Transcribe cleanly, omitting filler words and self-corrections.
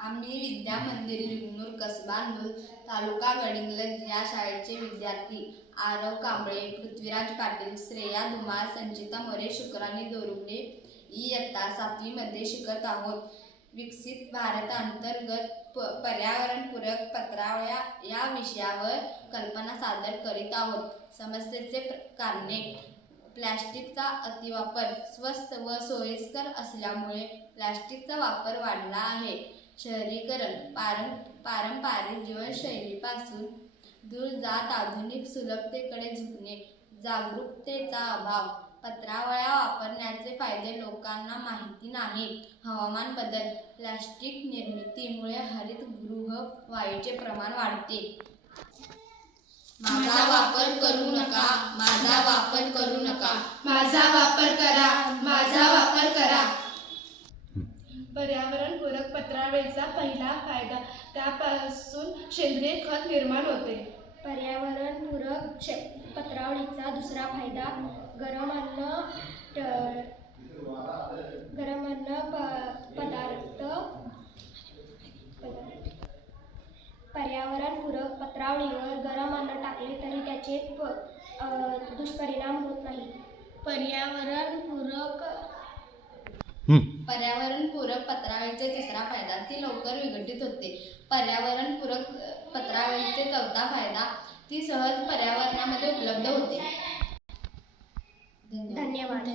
आम्ही विद्या मंदिर लिंगनूर कसबा नूर तालुका गडिंग्लज या शाळेचे विद्यार्थी आरव कांबळे, पृथ्वीराज पाटील, श्रेया धुमाळ, संचिता मोरे, शुक्राणी दोरुगडे इयत्ता 7वी मध्ये शिकत आहोत. विकसित भारतांतर्गत पर्यावरणपूरक पत्रावळ्या या विषयावर कल्पना सादर करीत आहोत. समस्येचे कारणे: प्लॅस्टिकचा अतिवापर. स्वस्त व सोयीस्कर असल्यामुळे प्लॅस्टिकचा वापर वाढला आहे. शहरीकरण. पारंपरिक जीवनशैलीपासून दूर जात आधुनिक सुलभतेकडे झुकणे. जागरूकतेचा अभाव. पत्रावळ्या वापरण्याचे फायदे लोकांना माहिती नाहीत. हवामान बदल. प्लॅस्टिक निर्मितीमुळे हरितगृह वायूचे प्रमाण वाढते. माझा वापर करू नका, माझा वापर करू नका, माझा वापर करा, माझा वापर करा. पर्यावरणपूरक पत्रावळीचा पहिला फायदा, त्यापासून सेंद्रिय खत निर्माण होते. पर्यावरणपूरक पत्रावळीचा दुसरा फायदा, गरम अन्न पदार्थ. पर्यावरणपूरक पत्रावळीवर गरम अन्न टाकले तरी त्याचे दुष्परिणाम होत नाही. पर्यावरणपूरक पत्रावळीचा तिसरा फायदा, ती लवकर विघटित होते. पर्यावरणपूरक पत्रावळीचे चौथा फायदा, ती सहज पर्यावरणामध्ये उपलब्ध होते. धन्यवाद.